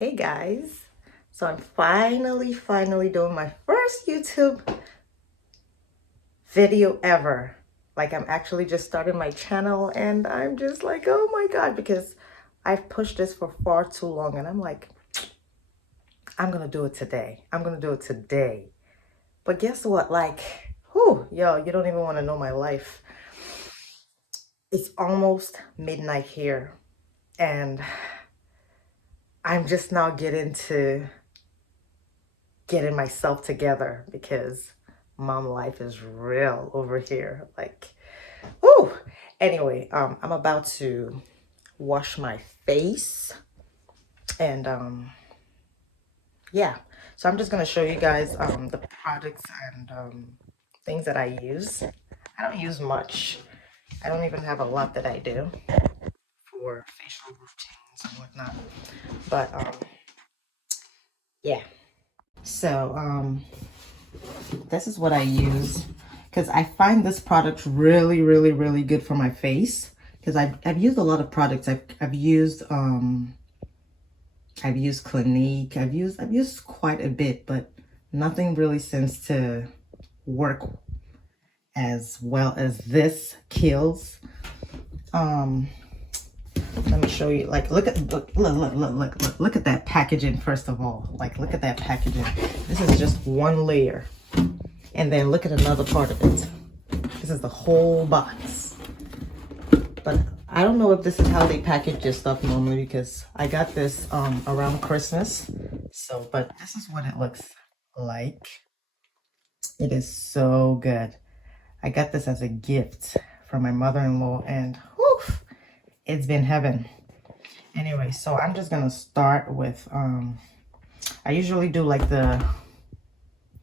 Hey guys, so I'm finally doing my first YouTube video ever. Like I'm actually just starting my channel and I'm just like, oh my God, because I've pushed this for far too long and I'm like, I'm gonna do it today. I'm gonna do it today. But guess what? Like, whew, yo, you don't even want to know my life. It's almost midnight here and I'm just now getting myself together because mom life is real over here. Like, whoo. Anyway, I'm about to wash my face and yeah. So I'm just gonna show you guys the products and things that I use. I don't use much. I don't even have a lot that I do for facial routines and whatnot. But yeah. So this is what I use because I find this product really good for my face because I've used a lot of products. I've used Clinique. I've used quite a bit, but nothing really seems to work as well as this kills. Um Let me show you. Like, look at that packaging. First of all, like, look at that packaging. This is just one layer, and then look at another part of it. This is the whole box. But I don't know if this is how they package their stuff normally because I got this around Christmas. So, but this is what it looks like. It is so good. I got this as a gift from my mother-in-law, and whew, it's been heaven. Anyway, so I'm just gonna start with I usually do like the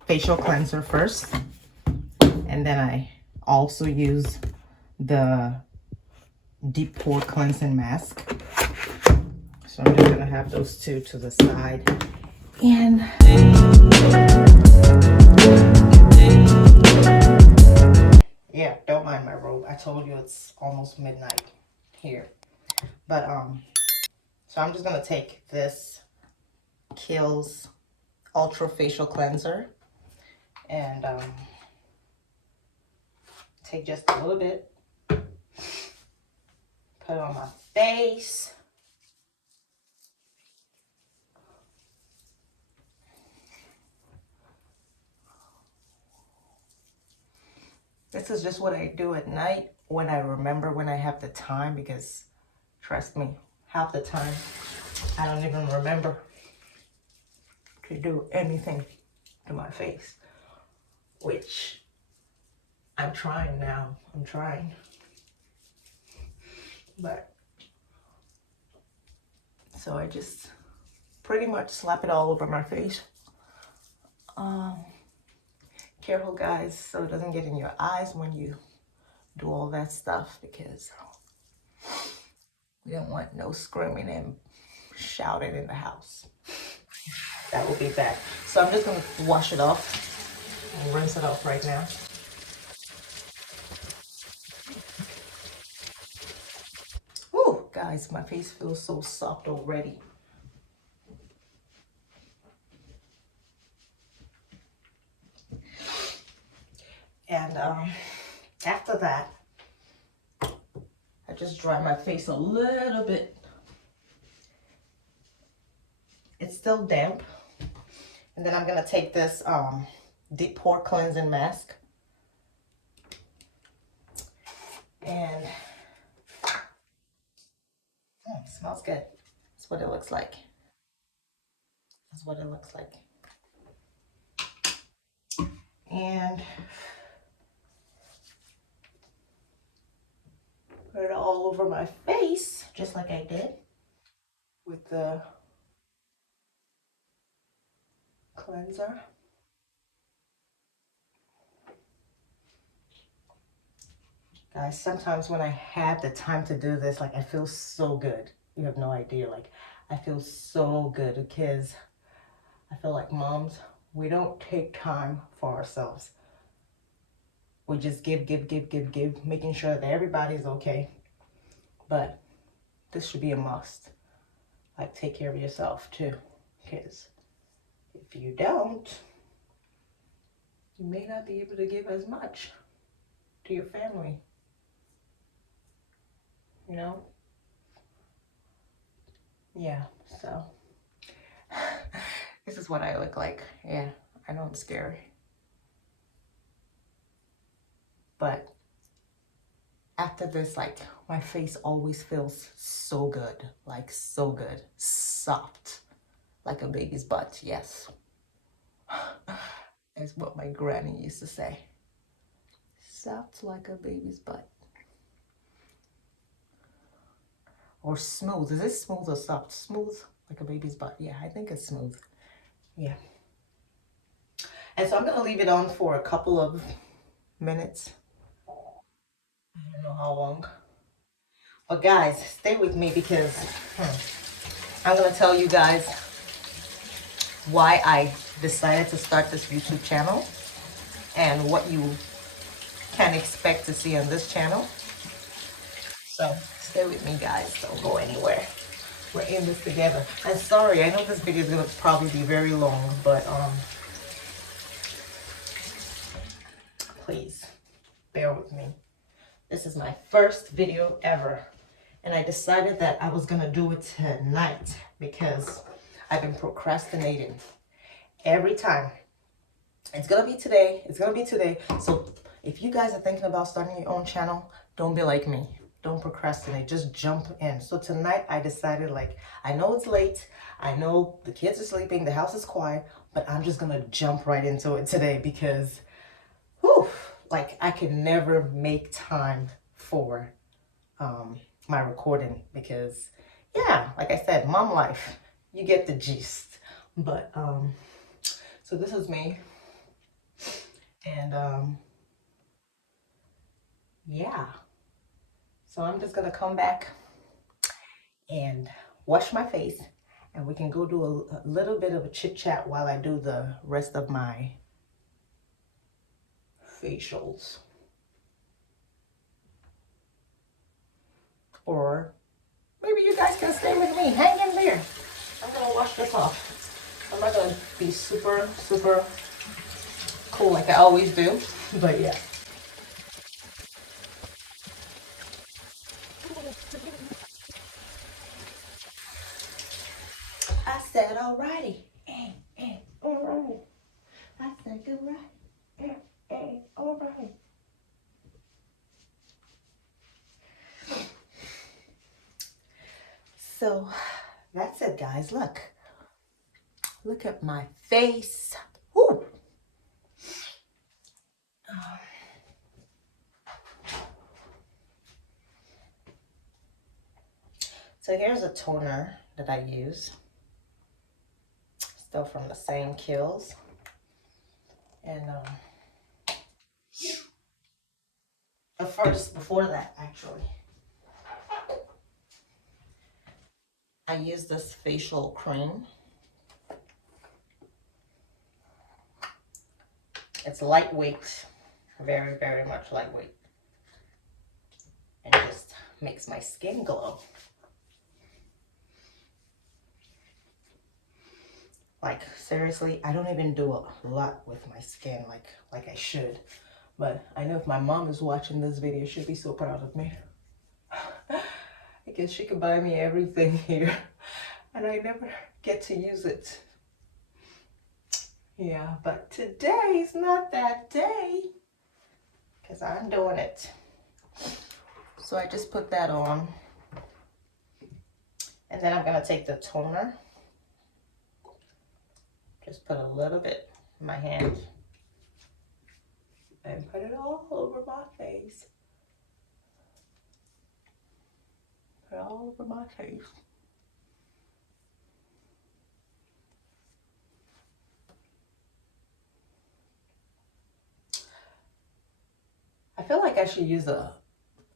facial cleanser first, and then I also use the deep pore cleansing mask. So I'm just gonna have those two to the side. And yeah, don't mind my robe. I told you it's almost midnight here. But so I'm just gonna take this Kiehl's Ultra Facial Cleanser and take just a little bit, put it on my face. This is just what I do at night when I remember, when I have the time, because trust me, half the time I don't even remember to do anything to my face, which I'm trying now. I'm trying. But so I just pretty much slap it all over my face. Um, Careful guys, so it doesn't get in your eyes when you do all that stuff, because we don't want no screaming and shouting in the house. That will be bad. So I'm just gonna wash it off and rinse it off right now. Whew, guys, my face feels so soft already. And after that, I just dry my face a little bit. It's still damp. And then I'm gonna take this deep pore cleansing mask and it smells good. That's what it looks like. That's what it looks like. And put it all over my face, just like I did with the cleanser. Guys, sometimes when I have the time to do this, like I feel so good. You have no idea. Like I feel so good because I feel like moms, we don't take time for ourselves. We just give, making sure that everybody's okay. But this should be a must. like take care of yourself too, because if you don't, you may not be able to give as much to your family, you know? Yeah, so this is what I look like. Yeah, I know I'm scary. But after this, like, my face always feels so good, like so good, soft, like a baby's butt. Yes. That's what my granny used to say. Soft like a baby's butt. Or smooth. Is it smooth or soft? Smooth like a baby's butt. Yeah, I think it's smooth. Yeah. And so I'm going to leave it on for a couple of minutes. I don't know how long. But guys, stay with me because I'm going to tell you guys why I decided to start this YouTube channel and what you can expect to see on this channel. So stay with me, guys. Don't go anywhere. We're in this together. I'm sorry, I know this video is going to probably be very long, but please bear with me. This is my first video ever, and I decided that I was going to do it tonight because I've been procrastinating every time. It's going to be today. It's going to be today. So if you guys are thinking about starting your own channel, don't be like me. Don't procrastinate. Just jump in. So tonight I decided, like, I know it's late. I know the kids are sleeping. The house is quiet. But I'm just going to jump right into it today because, whew, like, I can never make time for my recording because, yeah, like I said, mom life. You get the gist. But, so this is me. And, yeah. So I'm just going to come back and wash my face, and we can go do a little bit of a chit chat while I do the rest of my facials. Or maybe you guys can stay with me. Hang in there. I'm going to wash this off. I'm not going to be super, super cool like I always do, but yeah. I said, alrighty. Alright. I said, alright. Alright. So that's it, guys. Look at my face. Woo. So here's a toner that I use, still from the same Kills. And before that, actually, I use this facial cream. It's lightweight, very, very much lightweight, and just makes my skin glow. Like, seriously, I don't even do a lot with my skin like I should. But I know if my mom is watching this video, she'll be so proud of me. Because she could buy me everything here, and I never get to use it. Yeah, but today's not that day, because I'm doing it. So I just put that on. And then I'm going to take the toner. Just put a little bit in my hand. And put it all over my face. Put it all over my face. I feel like I should use a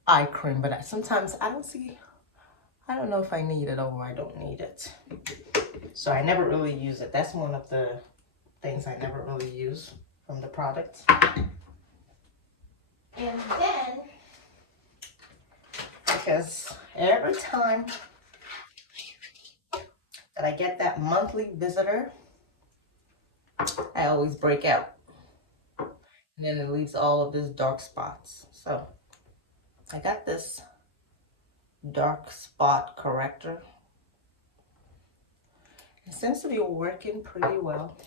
eye cream, but sometimes I don't know if I need it or I don't need it. So I never really use it. That's one of the things I never really use from the product. And then, because every time that I get that monthly visitor, I always break out. And then it leaves all of these dark spots. So I got this dark spot corrector. It seems to be working pretty well.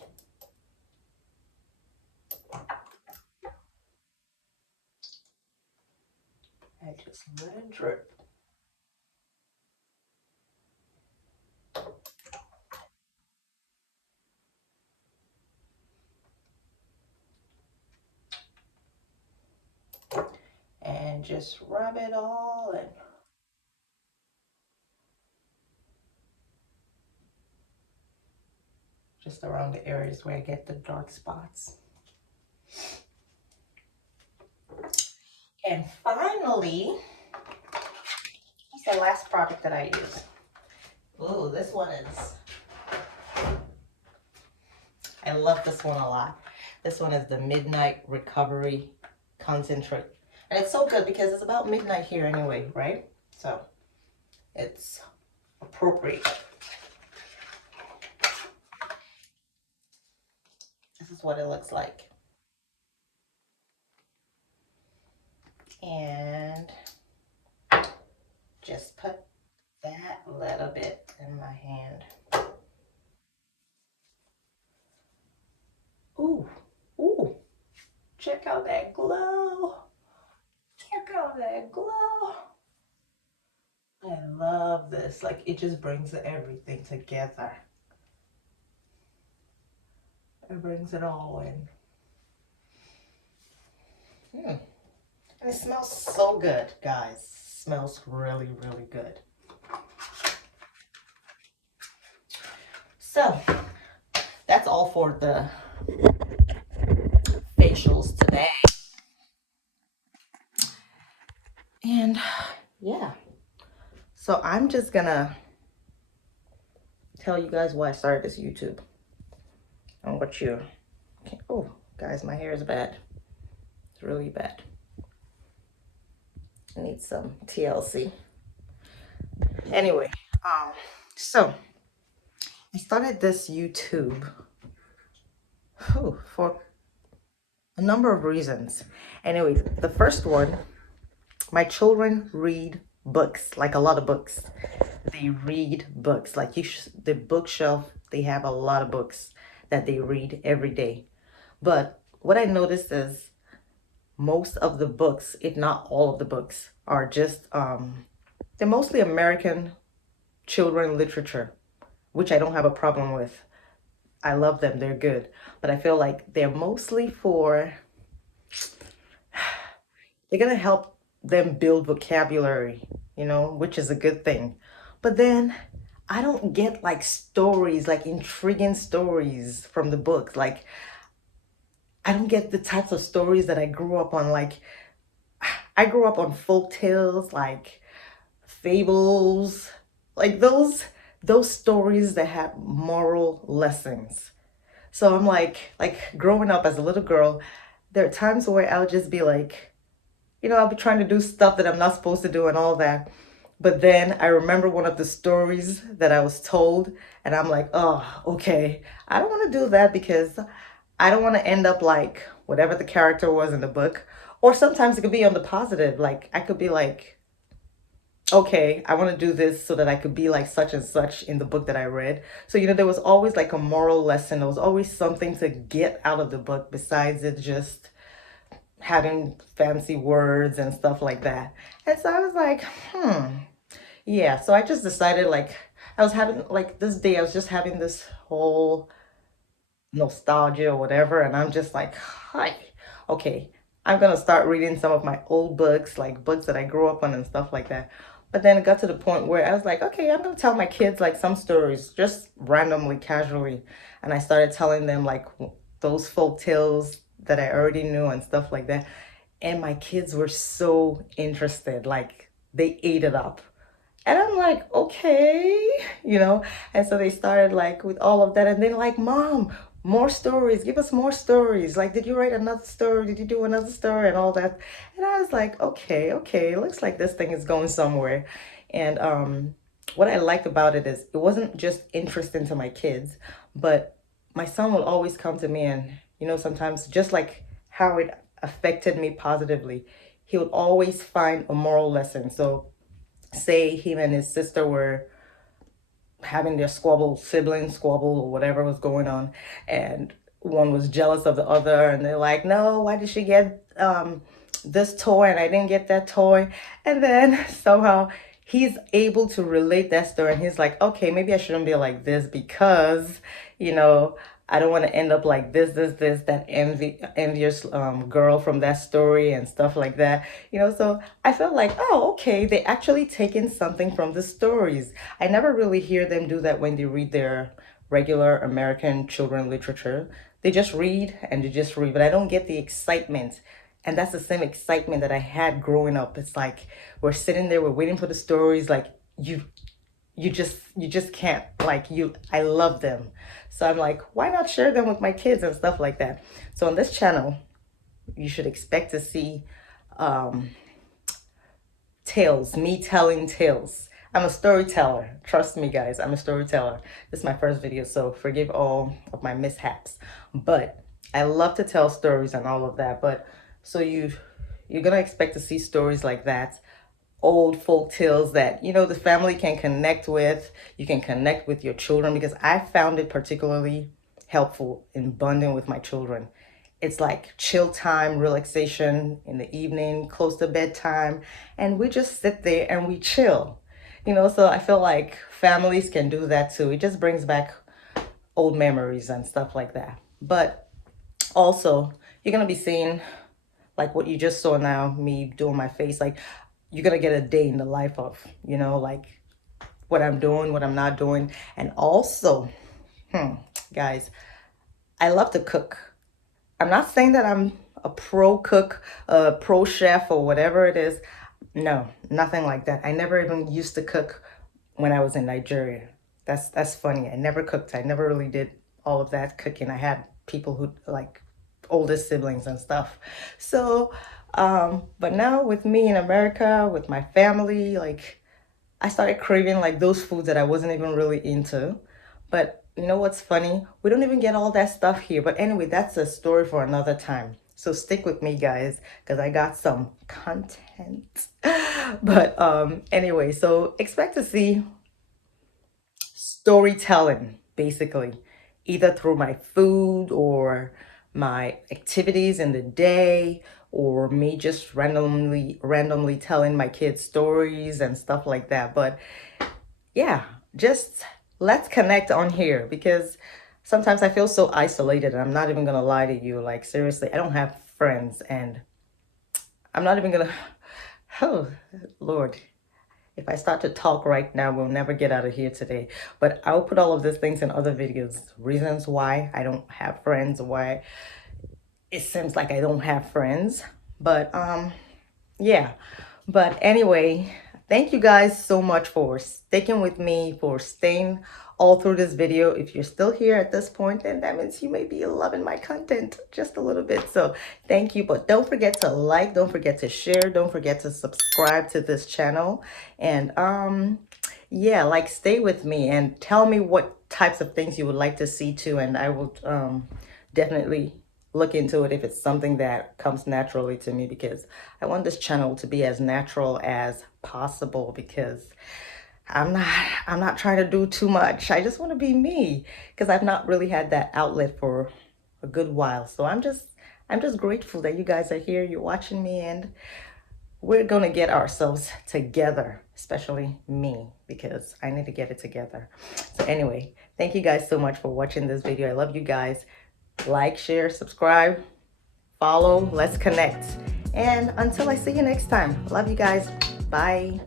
I just let it drip. And just rub it all in. Just around the areas where I get the dark spots. And finally, what's the last product that I use? Ooh, this one is, I love this one a lot. This one is the Midnight Recovery Concentrate. And it's so good because it's about midnight here anyway, right? So it's appropriate. This is what it looks like. And just put that little bit in my hand. Ooh, ooh, check out that glow. Check out that glow. I love this. Like, it just brings everything together. It brings it all in. And it smells so good, guys. Smells really, really good. So, that's all for the facials today. And yeah, so I'm just gonna tell you guys why I started this YouTube. And what you, oh guys, my hair is bad. It's really bad. I need some TLC. Anyway, so I started this YouTube for a number of reasons. Anyway, the first one, my children read books, like a lot of books. They read books, like the bookshelf, they have a lot of books that they read every day. But what I noticed is most of the books, if not all of the books, are just, they're mostly American children literature, which I don't have a problem with. I love them, they're good. But I feel like they're mostly for, they're gonna help them build vocabulary, which is a good thing. But then I don't get like stories, like intriguing stories from the books. Like, I don't get the types of stories that I grew up on. Like, I grew up on folk tales, like fables, like those stories that had moral lessons. So I'm like growing up as a little girl, there are times where I'll just be like, I'll be trying to do stuff that I'm not supposed to do and all that. But then I remember one of the stories that I was told, and I'm like, oh, okay, I don't want to do that because I don't want to end up like whatever the character was in the book. Or sometimes it could be on the positive. Like, I could be like, okay, I want to do this so that I could be like such and such in the book that I read. So, there was always like a moral lesson. There was always something to get out of the book besides it just having fancy words and stuff like that. And so I was like, yeah. So I just decided, like, I was having like this day, I was just having this whole nostalgia or whatever, and I'm just like, hi, okay, I'm gonna start reading some of my old books, like books that I grew up on and stuff like that. But then it got to the point where I was like, okay, I'm gonna tell my kids like some stories just randomly, casually. And I started telling them like those folk tales that I already knew and stuff like that. And my kids were so interested, like they ate it up. And I'm like, okay, And so they started like with all of that. And then like, Mom, more stories, give us more stories. Like, did you write another story? Did you do another story and all that? And I was like, okay, looks like this thing is going somewhere. And what I liked about it is it wasn't just interesting to my kids, but my son will always come to me and, sometimes just like how it affected me positively, he would always find a moral lesson. So say him and his sister were having their squabble, sibling squabble, or whatever was going on, and one was jealous of the other, and they're like, no, why did she get this toy and I didn't get that toy? And then somehow he's able to relate that story, and he's like, okay, maybe I shouldn't be like this because, you know, I don't want to end up like this, that envious girl from that story and stuff like that. So I felt like, oh, okay, they actually taken something from the stories. I never really hear them do that when they read their regular American children literature. They just read and they just read, but I don't get the excitement. And that's the same excitement that I had growing up. It's like we're sitting there, we're waiting for the stories, like you just can't, like, I love them. So I'm like, why not share them with my kids and stuff like that? So on this channel, you should expect to see um tales, me telling tales. I'm a storyteller. Trust me, guys, I'm a storyteller. This is my first video, so forgive all of my mishaps. But I love to tell stories and all of that. But so you're gonna expect to see stories like that, old folk tales that the family can connect with. You can connect with your children, because I found it particularly helpful in bonding with my children. It's like chill time, relaxation in the evening, close to bedtime, and we just sit there and we chill. So I feel like families can do that too. It just brings back old memories and stuff like that. But also, you're gonna be seeing, like what you just saw now, me doing my face, like you're gonna get a day in the life of, like what I'm doing, what I'm not doing. And also, guys, I love to cook. I'm not saying that I'm a pro cook, a pro chef, or whatever it is. No, nothing like that. I never even used to cook when I was in Nigeria. That's funny. I never cooked. I never really did all of that cooking. I had people who, like, older siblings and stuff. So, but now with me in America, with my family, like, I started craving like those foods that I wasn't even really into. But you know what's funny? We don't even get all that stuff here. But anyway, that's a story for another time. So stick with me, guys, because I got some content. But anyway, so expect to see storytelling, basically, either through my food or my activities in the day, or me just randomly telling my kids stories and stuff like that. But yeah, just let's connect on here, because sometimes I feel so isolated, and I'm not even gonna lie to you. Like, seriously, I don't have friends, and I'm not even gonna oh Lord, if I start to talk right now, we'll never get out of here today. But I'll put all of these things in other videos. Reasons why I don't have friends, why it seems like I don't have friends. But yeah. But anyway, thank you guys so much for sticking with me, for staying all through this video. If you're still here at this point, then that means you may be loving my content just a little bit. So thank you. But don't forget to like, don't forget to share, don't forget to subscribe to this channel. And yeah, like, stay with me and tell me what types of things you would like to see too, and I will definitely look into it if it's something that comes naturally to me, because I want this channel to be as natural as possible, because I'm not trying to do too much. I just want to be me, because I've not really had that outlet for a good while. So I'm just grateful that you guys are here, you're watching me, and we're gonna get ourselves together, especially me, because I need to get it together. So anyway, thank you guys so much for watching this video. I love you guys. Like, share, subscribe, follow. Let's connect. And until I see you next time, love you guys. Bye.